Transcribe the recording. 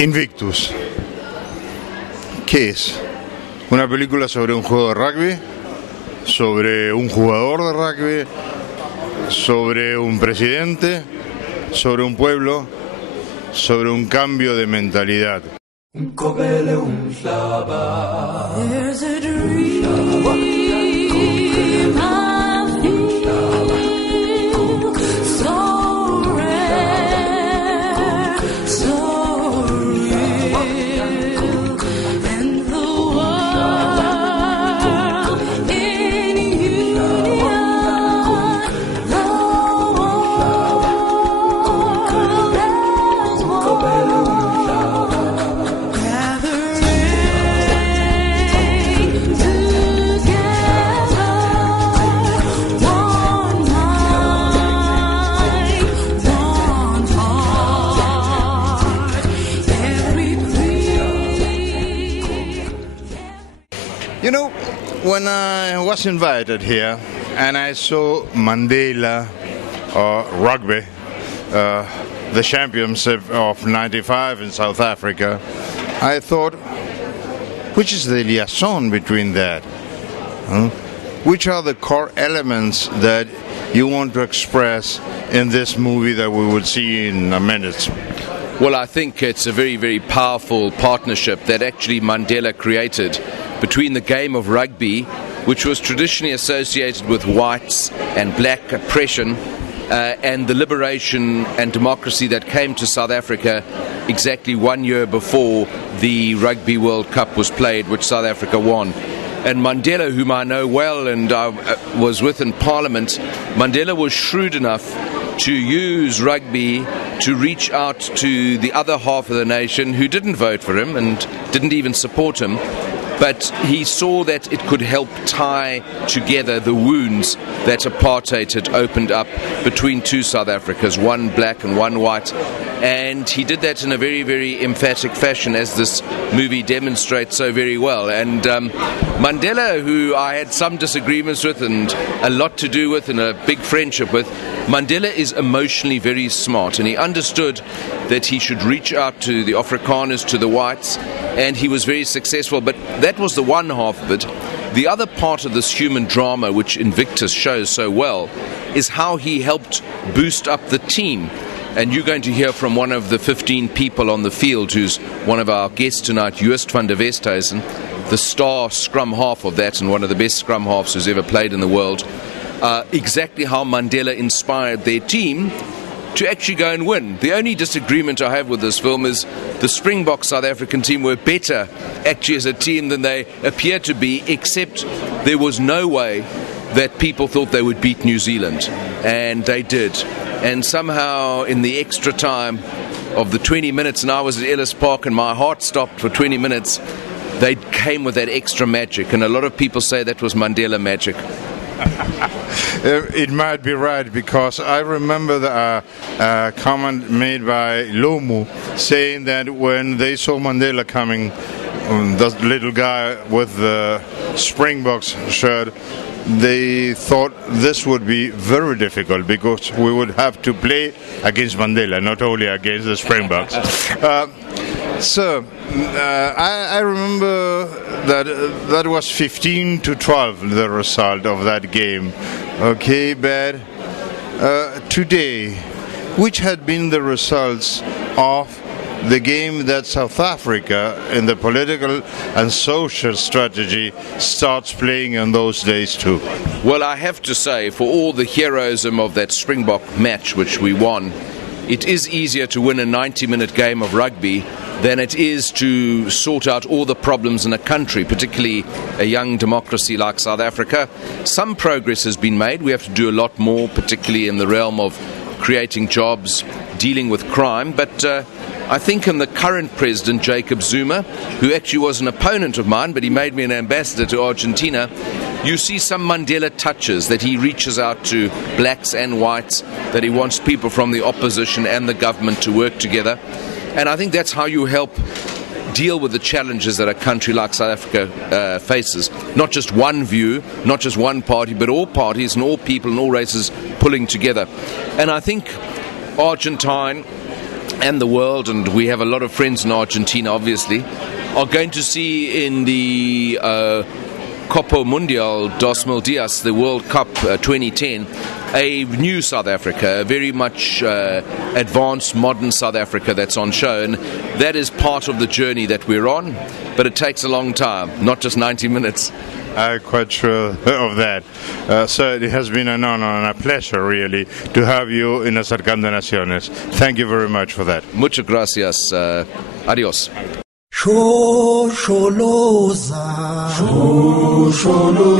INVICTUS. ¿Qué es? Una película sobre un juego de rugby, sobre un jugador de rugby, sobre un presidente, sobre un pueblo, sobre un cambio de mentalidad. There's a dream I feel so rare, so real, and the world in union, the world as one, gathering together, one mind, one heart, every creed. You know, when I was invited here and I saw Mandela rugby, the championship of '95 in South Africa, I thought, which is the liaison between that? Which are the core elements that you want to express in this movie that we will see in a minute? Well, I think it's a very, very powerful partnership that actually Mandela created between the game of rugby, which was traditionally associated with whites and black oppression, and the liberation and democracy that came to South Africa exactly 1 year before the Rugby World Cup was played, which South Africa won. And Mandela, whom I know well and I was with in Parliament, Mandela was shrewd enough to use rugby to reach out to the other half of the nation who didn't vote for him and didn't even support him. But he saw that it could help tie together the wounds that apartheid had opened up between two South Africas, one black and one white. And he did that in a very, very emphatic fashion, as this movie demonstrates so very well. And Mandela, who I had some disagreements with and a lot to do with and a big friendship with, Mandela is emotionally very smart, and he understood that he should reach out to the Afrikaners, to the whites, and he was very successful. But that was the one half of it. The other part of this human drama, which INVICTUS shows so well, is how he helped boost up the team. And you're going to hear from one of the 15 people on the field, who's one of our guests tonight, Joost van der Westhuizen, the star scrum half of that and one of the best scrum halves who's ever played in the world. Exactly how Mandela inspired their team to actually go and win. The only disagreement I have with this film is the Springbok South African team were better actually as a team than they appear to be, except there was no way that people thought they would beat New Zealand, and they did. And somehow in the extra time of the 20 minutes, and I was at Ellis Park and my heart stopped for 20 minutes, they came with that extra magic, and a lot of people say that was Mandela magic. It might be right, because I remember the comment made by Lomu saying that when they saw Mandela coming, the little guy with the Springboks shirt, they thought this would be very difficult because we would have to play against Mandela, not only against the Springboks. I remember that was 15-12, the result of that game. Okay, but today, which had been the results of the game that South Africa in the political and social strategy starts playing in those days too? Well, I have to say, for all the heroism of that Springbok match which we won, it is easier to win a 90-minute game of rugby than it is to sort out all the problems in a country, particularly a young democracy like South Africa. Some progress has been made. We have to do a lot more, particularly in the realm of creating jobs, dealing with crime. But I think in the current president, Jacob Zuma, who actually was an opponent of mine, but he made me an ambassador to Argentina, you see some Mandela touches, that he reaches out to blacks and whites, that he wants people from the opposition and the government to work together. And I think that's how you help deal with the challenges that a country like South Africa faces. Not just one view, not just one party, but all parties and all people and all races pulling together. And I think Argentine and the world, and we have a lot of friends in Argentina, obviously, are going to see in the Copa Mundial dos Mil Dias, the World Cup 2010, a new South Africa, a very much advanced, modern South Africa that's on show. And that is part of the journey that we're on, but it takes a long time, not just 90 minutes. I'm quite sure of that. So it has been an honor and a pleasure, really, to have you in Acercando Naciones. Thank you very much for that. Muchas gracias. Adios. Shosholoza Shosholoza